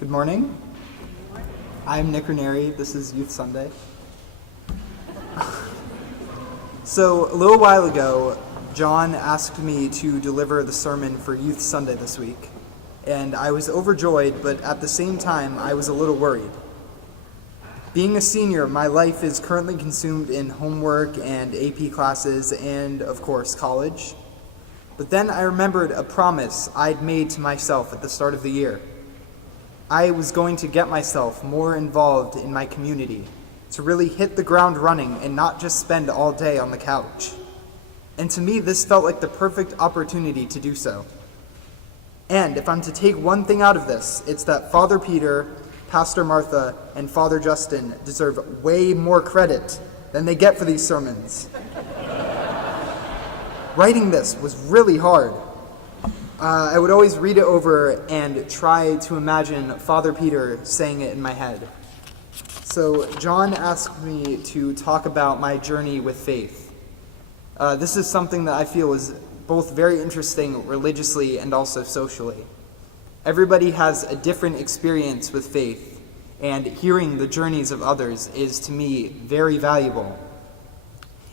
Good morning. I'm Nick Ranieri. This is Youth Sunday. So, a little while ago, John asked me to deliver the sermon for Youth Sunday this week, and I was overjoyed, but at the same time, I was a little worried. Being a senior, my life is currently consumed in homework and AP classes and, of course, college. But then I remembered a promise I'd made to myself at the start of the year. I was going to get myself more involved in my community, to really hit the ground running and not just spend all day on the couch. And to me, this felt like the perfect opportunity to do so. And if I'm to take one thing out of this, it's that Father Peter, Pastor Martha, and Father Justin deserve way more credit than they get for these sermons. Writing this was really hard. I would always read it over and try to imagine Father Peter saying it in my head. So John asked me to talk about my journey with faith. This is something that I feel is both very interesting religiously and also socially. Everybody has a different experience with faith, and hearing the journeys of others is, to me, very valuable.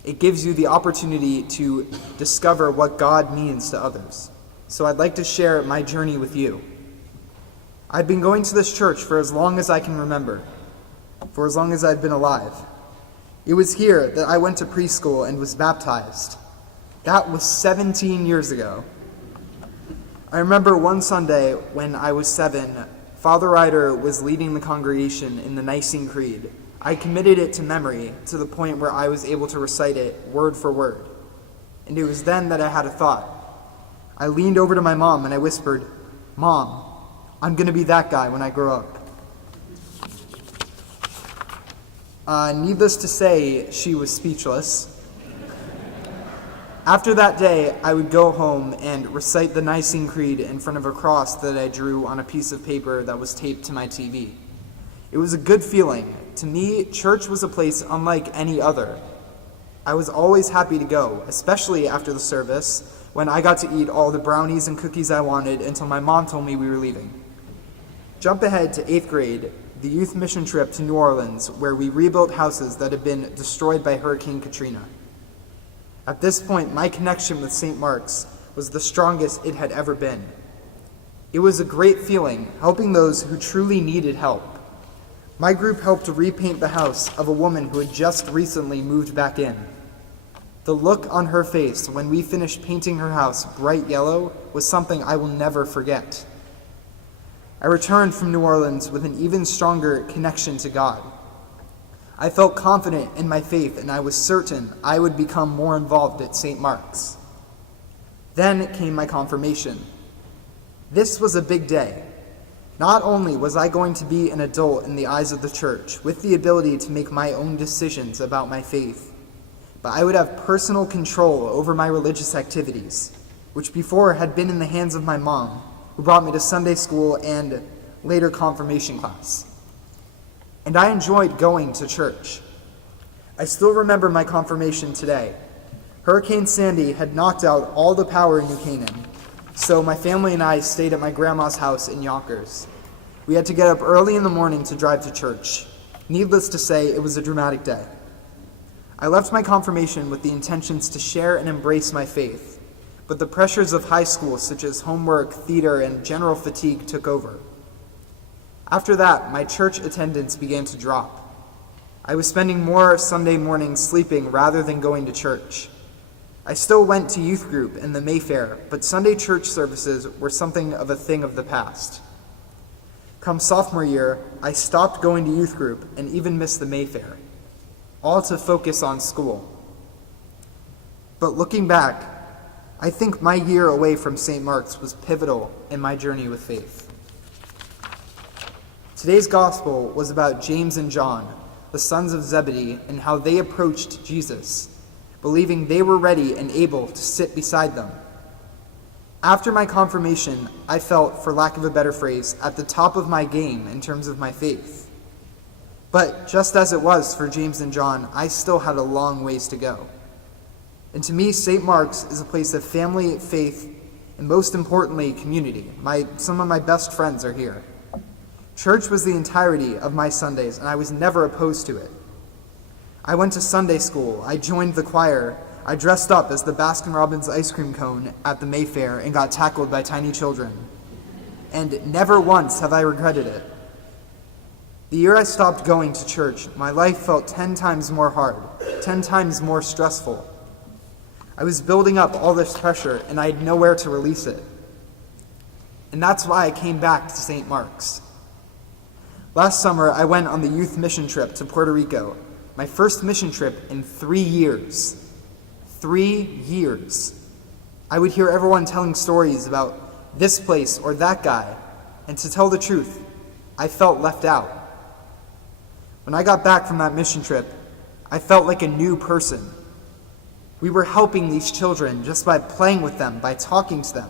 It gives you the opportunity to discover what God means to others. So I'd like to share my journey with you. I've been going to this church for as long as I can remember, for as long as I've been alive. It was here that I went to preschool and was baptized. That was 17 years ago. I remember one Sunday when I was 7, Father Ryder was leading the congregation in the Nicene Creed. I committed it to memory to the point where I was able to recite it word for word. And it was then that I had a thought. I leaned over to my mom and I whispered, "Mom, I'm going to be that guy when I grow up." Needless to say, she was speechless. After that day, I would go home and recite the Nicene Creed in front of a cross that I drew on a piece of paper that was taped to my TV. It was a good feeling. To me, church was a place unlike any other. I was always happy to go, especially after the service, when I got to eat all the brownies and cookies I wanted until my mom told me we were leaving. Jump ahead to 8th grade, the youth mission trip to New Orleans, where we rebuilt houses that had been destroyed by Hurricane Katrina. At this point, my connection with St. Mark's was the strongest it had ever been. It was a great feeling, helping those who truly needed help. My group helped to repaint the house of a woman who had just recently moved back in. The look on her face when we finished painting her house bright yellow was something I will never forget. I returned from New Orleans with an even stronger connection to God. I felt confident in my faith, and I was certain I would become more involved at St. Mark's. Then came my confirmation. This was a big day. Not only was I going to be an adult in the eyes of the church, with the ability to make my own decisions about my faith, but I would have personal control over my religious activities, which before had been in the hands of my mom, who brought me to Sunday school and later confirmation class. And I enjoyed going to church. I still remember my confirmation today. Hurricane Sandy had knocked out all the power in New Canaan, so my family and I stayed at my grandma's house in Yonkers. We had to get up early in the morning to drive to church. Needless to say, it was a dramatic day. I left my confirmation with the intentions to share and embrace my faith, but the pressures of high school, such as homework, theater, and general fatigue, took over. After that, my church attendance began to drop. I was spending more Sunday mornings sleeping rather than going to church. I still went to youth group and the Mayfair, but Sunday church services were something of a thing of the past. Come sophomore year, I stopped going to youth group and even missed the Mayfair, all to focus on school. But looking back, I think my year away from St. Mark's was pivotal in my journey with faith. Today's gospel was about James and John, the sons of Zebedee, and how they approached Jesus, believing they were ready and able to sit beside them. After my confirmation, I felt, for lack of a better phrase, at the top of my game in terms of my faith. But just as it was for James and John, I still had a long ways to go. And to me, St. Mark's is a place of family, faith, and most importantly, community. Some of my best friends are here. Church was the entirety of my Sundays, and I was never opposed to it. I went to Sunday school, I joined the choir, I dressed up as the Baskin-Robbins ice cream cone at the Mayfair and got tackled by tiny children. And never once have I regretted it. The year I stopped going to church, my life felt 10 times more hard, 10 times more stressful. I was building up all this pressure, and I had nowhere to release it. And that's why I came back to St. Mark's. Last summer, I went on the youth mission trip to Puerto Rico, my first mission trip in 3 years. 3 years. I would hear everyone telling stories about this place or that guy, and to tell the truth, I felt left out. When I got back from that mission trip, I felt like a new person. We were helping these children just by playing with them, by talking to them.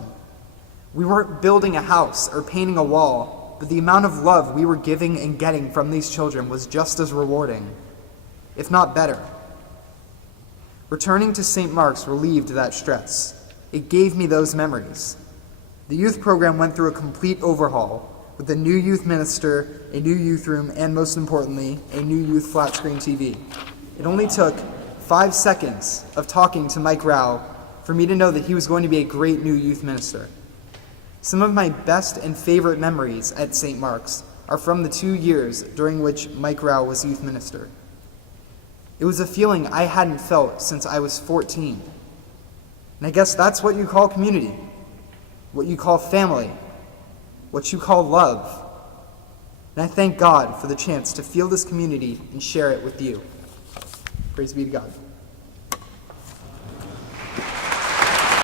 We weren't building a house or painting a wall, but the amount of love we were giving and getting from these children was just as rewarding, if not better. Returning to St. Mark's relieved that stress. It gave me those memories. The youth program went through a complete overhaul, with a new youth minister, a new youth room, and most importantly, a new youth flat screen TV. It only took 5 seconds of talking to Mike Rao for me to know that he was going to be a great new youth minister. Some of my best and favorite memories at St. Mark's are from the 2 years during which Mike Rao was youth minister. It was a feeling I hadn't felt since I was 14. And I guess that's what you call community, what you call family, what you call love. And I thank God for the chance to feel this community and share it with you. Praise be to God.